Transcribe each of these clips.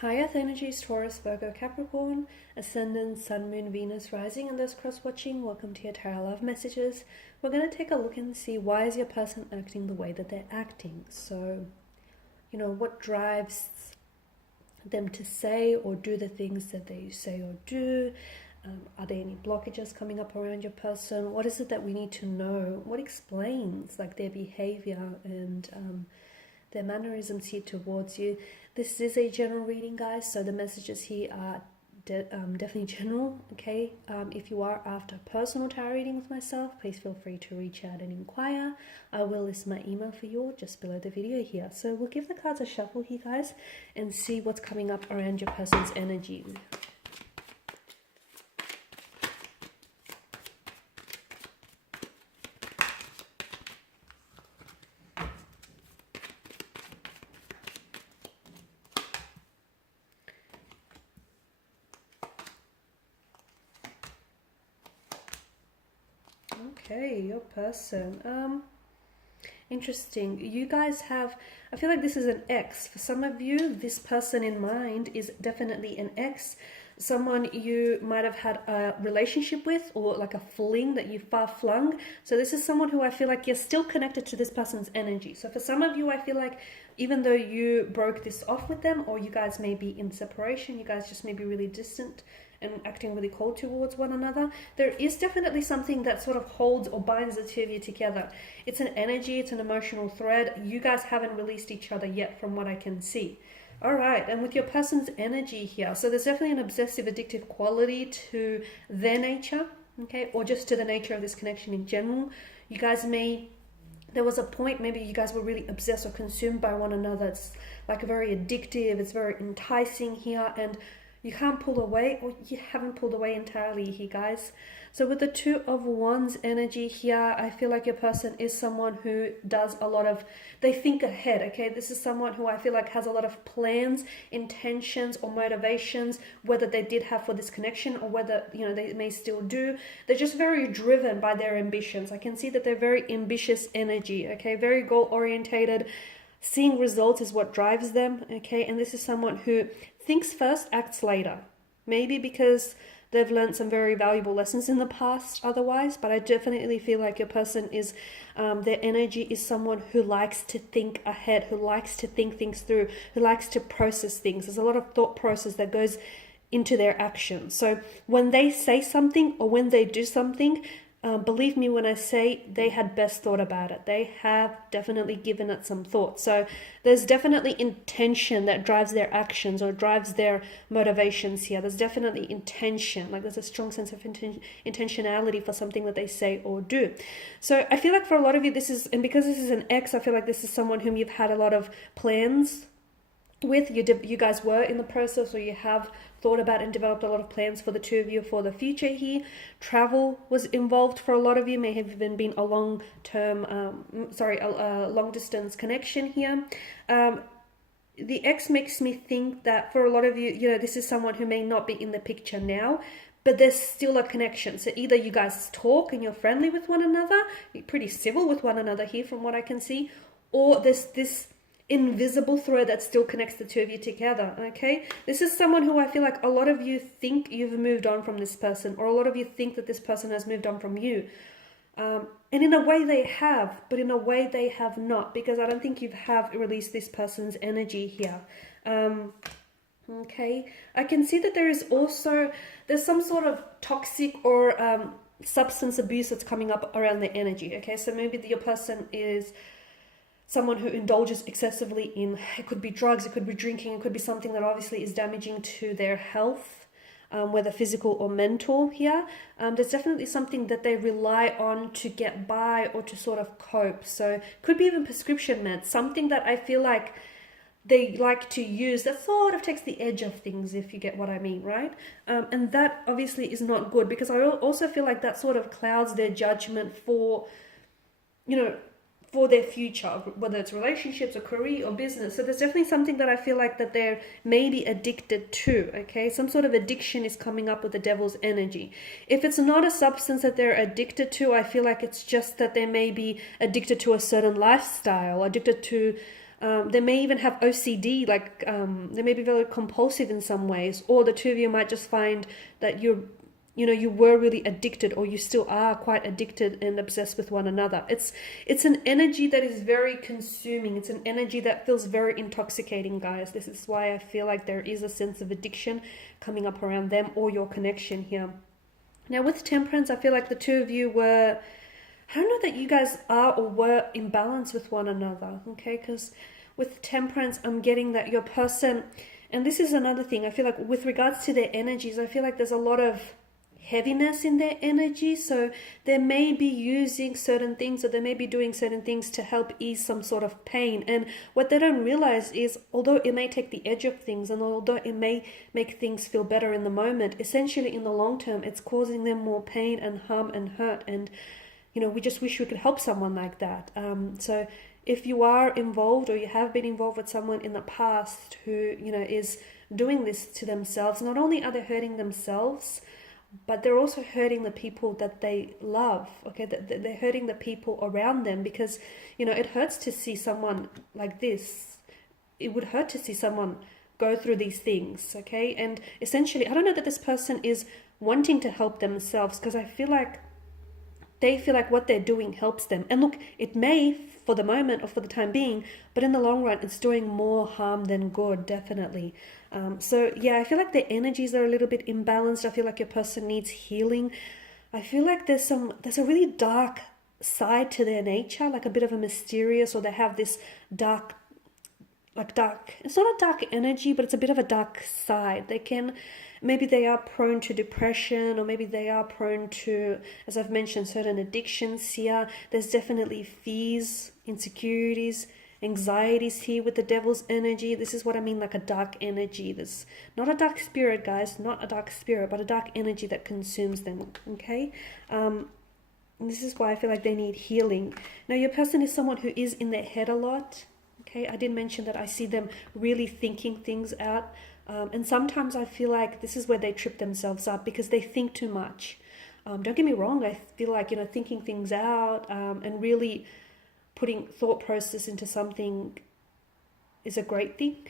High Earth energies, Taurus, Virgo, Capricorn, Ascendant, Sun, Moon, Venus, Rising, and those cross-watching. Welcome to your Tarot Love Messages. We're going to take a look and see why is your person acting the way that they're acting. So, what drives them to say or do the things that they say or do? Are there any blockages coming up around your person? What is it that we need to know? What explains their behavior and their mannerisms here towards you? This is a general reading, guys, so the messages here are definitely general, okay? If you are after personal tarot reading with myself, please feel free to reach out and inquire. I will list my email for you just below the video here. So we'll give the cards a shuffle here, guys, and see what's coming up around your person's energy. Okay, your person. Interesting. You guys have, I feel like this is an ex. For some of you, this person in mind is definitely an ex. Someone you might have had a relationship with, or like a fling that you far flung. So this is someone who I feel like you're still connected to this person's energy. So for some of you, I feel like even though you broke this off with them, or you guys may be in separation, you guys just may be really distant and acting really cold towards one another, there is definitely something that sort of holds or binds the two of you together. It's an energy, it's an emotional thread. You guys haven't released each other yet from what I can see. All right, and with your person's energy here, so there's definitely an obsessive, addictive quality to their nature, okay, or just to the nature of this connection in general. You guys may, there was a point maybe you guys were really obsessed or consumed by one another. It's like very addictive, it's very enticing here, and you can't pull away, or you haven't pulled away entirely here, guys. So with the Two of Wands energy here, I feel like your person is someone who does a lot of, they think ahead, okay? This is someone who I feel like has a lot of plans, intentions, or motivations, whether they did have for this connection or whether, they may still do. They're just very driven by their ambitions. I can see that they're very ambitious energy, okay? Very goal-orientated. Seeing results is what drives them, okay? And this is someone who thinks first, acts later. Maybe because they've learned some very valuable lessons in the past otherwise, but I definitely feel like your person is, their energy is someone who likes to think ahead, who likes to think things through, who likes to process things. There's a lot of thought process that goes into their actions. So when they say something or when they do something, believe me when I say they had best thought about it. They have definitely given it some thought. So there's definitely intention that drives their actions or drives their motivations here. There's definitely intention. Like there's a strong sense of intentionality for something that they say or do. So I feel like for a lot of you, this is, and because this is an ex, I feel like this is someone whom you've had a lot of plans with. You guys were in the process, or you have thought about and developed a lot of plans for the two of you for the future here. Travel was involved for a lot of you, may have even been a long-term, a long-distance connection here. The ex makes me think that for a lot of you, this is someone who may not be in the picture now, but there's still a connection. So either you guys talk and you're friendly with one another, you're pretty civil with one another here from what I can see, or there's this invisible thread that still connects the two of you together, okay? This is someone who I feel like a lot of you think you've moved on from this person, or a lot of you think that this person has moved on from you. And in a way they have, but in a way they have not, because I don't think you have released this person's energy here. Okay, I can see that there's some sort of toxic or substance abuse that's coming up around the energy, okay? So maybe your person is someone who indulges excessively in, it could be drugs, it could be drinking, it could be something that obviously is damaging to their health, whether physical or mental here. There's definitely something that they rely on to get by or to sort of cope. So could be even prescription meds, something that I feel like they like to use that sort of takes the edge of things, if you get what I mean, right? And that obviously is not good, because I also feel like that sort of clouds their judgment for, for their future, whether it's relationships or career or business. So there's definitely something that I feel like that they're maybe addicted to, okay? Some sort of addiction is coming up with the devil's energy. If it's not a substance that they're addicted to, I feel like it's just that they may be addicted to a certain lifestyle, addicted to They may even have OCD, like they may be very compulsive in some ways, or the two of you might just find that you were really addicted, or you still are quite addicted and obsessed with one another. It's an energy that is very consuming. It's an energy that feels very intoxicating, guys. This is why I feel like there is a sense of addiction coming up around them or your connection here. Now with Temperance, I feel like the two of you were, I don't know that you guys are or were in balance with one another, okay? Because with Temperance, I'm getting that your person, and this is another thing, I feel like with regards to their energies, I feel like there's a lot of heaviness in their energy. So they may be using certain things, or they may be doing certain things to help ease some sort of pain. And what they don't realize is, although it may take the edge of things, and although it may make things feel better in the moment, essentially in the long term, it's causing them more pain and harm and hurt. And we just wish we could help someone like that. So if you are involved, or you have been involved with someone in the past who, is doing this to themselves, not only are they hurting themselves, but they're also hurting the people that they love, okay? They're hurting the people around them, because, it hurts to see someone like this. It would hurt to see someone go through these things, okay? And essentially, I don't know that this person is wanting to help themselves, because I feel like they feel like what they're doing helps them. And look, it may for the moment or for the time being, but in the long run, it's doing more harm than good, definitely. So yeah, I feel like the energies are a little bit imbalanced. I feel like your person needs healing. I feel like there's a really dark side to their nature, like a bit of a mysterious, or they have this dark, it's not a dark energy, but it's a bit of a dark side. Maybe they are prone to depression, or maybe they are prone to, as I've mentioned, certain addictions here. There's definitely fears, insecurities, anxieties here with the Devil's energy. This is what I mean, like a dark energy. There's not a dark spirit, guys, not a dark spirit, but a dark energy that consumes them, okay? And this is why I feel like they need healing. Now, your person is someone who is in their head a lot, okay? I did mention that I see them really thinking things out. And sometimes I feel like this is where they trip themselves up, because they think too much. Don't get me wrong, I feel like, thinking things out and really putting thought process into something is a great thing.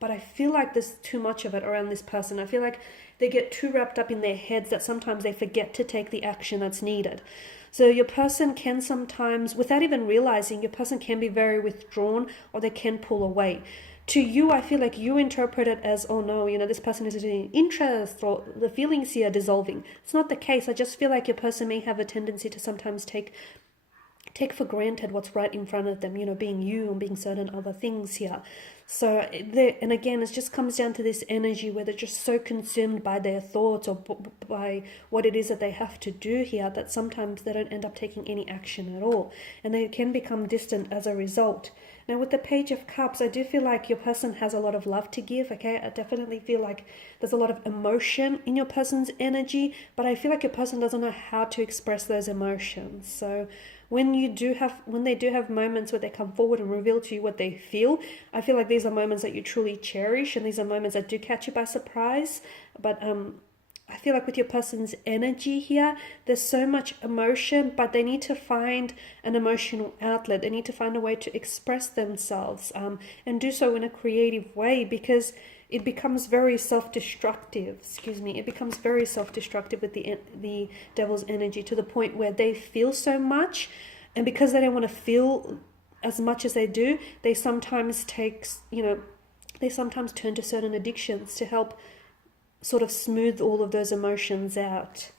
But I feel like there's too much of it around this person. I feel like they get too wrapped up in their heads that sometimes they forget to take the action that's needed. So your person can sometimes, without even realizing, your person can be very withdrawn, or they can pull away. To you, I feel like you interpret it as, oh no, this person is in interest, or the feelings here are dissolving. It's not the case. I just feel like your person may have a tendency to sometimes take for granted what's right in front of them, being you and being certain other things here. So, and again, it just comes down to this energy where they're just so consumed by their thoughts, or by what it is that they have to do here, that sometimes they don't end up taking any action at all. And they can become distant as a result. Now, with the Page of Cups, I do feel like your person has a lot of love to give, okay? I definitely feel like there's a lot of emotion in your person's energy, but I feel like your person doesn't know how to express those emotions. So when they do have moments where they come forward and reveal to you what they feel, I feel like these are moments that you truly cherish, and these are moments that do catch you by surprise. But I feel like with your person's energy here, there's so much emotion, but they need to find an emotional outlet. They need to find a way to express themselves and do so in a creative way, because it becomes very self-destructive. It becomes very self-destructive with the Devil's energy, to the point where they feel so much, and because they don't want to feel as much as they do, they sometimes turn to certain addictions to help sort of smooth all of those emotions out.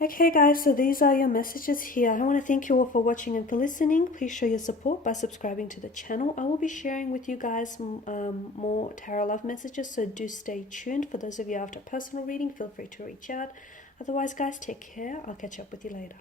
Okay guys, so these are your messages here. I want to thank you all for watching and for listening. Please show your support by subscribing to the channel. I will be sharing with you guys more tarot love messages, so do stay tuned. For those of you after personal reading, feel free to reach out. Otherwise guys, take care. I'll catch up with you later.